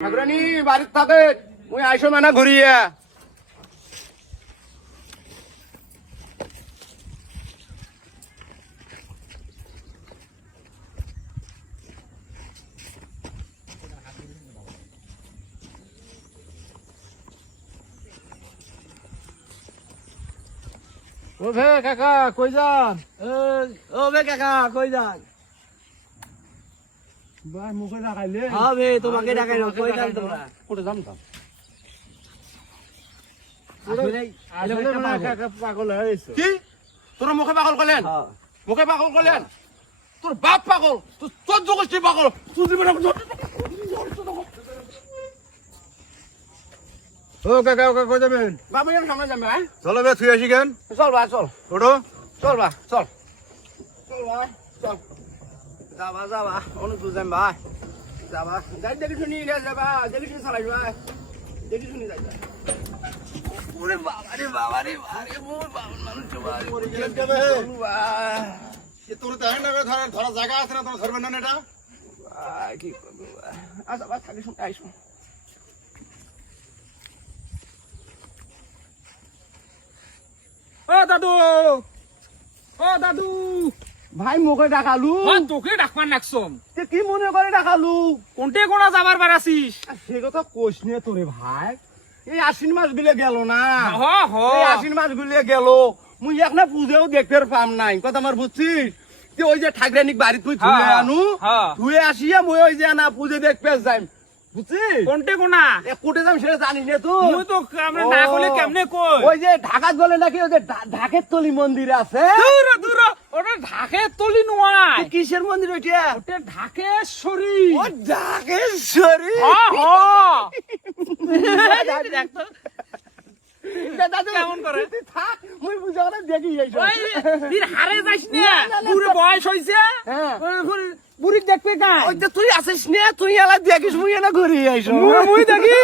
ঠাকুরানি বাড়িতে থাকে মুই আইসো মানা ঘুরিয়া ও ভে কাকা কই যান? ও বে কাকা কই যান? ভাই মুখে দেখাইলে হ্যাঁ বে তোমাকে ডাকাইলো কই যান তোমরা? কোটে যাম তো কাকা পাগল হয়েছে। কি তোর মুখে পাগল করলেন হ্যাঁ মুখে পাগল করলেন তোর বাপ পাগল তোর চোদ্দ গোষ্ঠী পাগল তুই দিবে না ও কাকা কাকা কই যাবেন? বাবা এর সামনে যাবে হ্যাঁ চলো বে তুই আসি কেন? চল বা চল ওঠো। চল বা চল চল বা চল যাবা যাবা অনু তুই যাম ভাই যাবা যাই দেখি শুনি রে যাবা দেখি শুনি চালাই ভাই দেখি শুনি যাই ওরে বাবা রে আরে মোর বাবা মানুষ তোর দেখেন না ধরা জায়গা আছে না, তোমার ধরবেন না এটা? কি করবো আচ্ছা বা থাকি শুনতে আইসো ও দাদু, ও দাদু, ভাই মুখে ডাকালু তোকে ডাকবার নাকছম তে কি মনে করে ডাকালু কোনটে কোনা যাবার বারাছিস? সে কথা কোষ নিয়ে তোরে ভাই এই আশ্বিন মাস গুলে গেল না হ হ এই আশ্বিন মাস গুলে গেল মুই এখনা পুজোও দেখতে পাম নাই কথা আমার বুঝছিস যে ওই যে ঠাকরানিক বাড়ি তুই ধুয়ে হ্যাঁ, আনু হ্যাঁ। ধুয়ে আসিয়া মুই ওই যে না পুজো দেখতে যাই বুঝছিস কোনটে কোনা এ কোটে যাম সেটা জানিস না তুই মুই তো আমরা না কইলে কেমনে কই? ওই যে ঢাকাত বলে নাকি ওই যে ঢাকের তলি মন্দির আছে দূর দূর ওটা ঢাকে তলি নয়, কিসের মন্দির ওইটা ওটা ঢাকেশ্বরী। ও ঢাকেশ্বরী হ হ কেমন করে? মুই বুঝা না দেখি যাইছো ওই বীর হারে যাইস না, না, না, বুড়ো বয়স হইছে, হ্যাঁ। বুড়ি দেখতে কাই ওই যে তুই আসিস না তুই এলা দেখিস মুই এলা ঘুরে আইছো মুই দেখি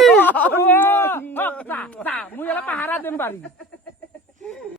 মুই এলা পাহারা দেম বাড়ি।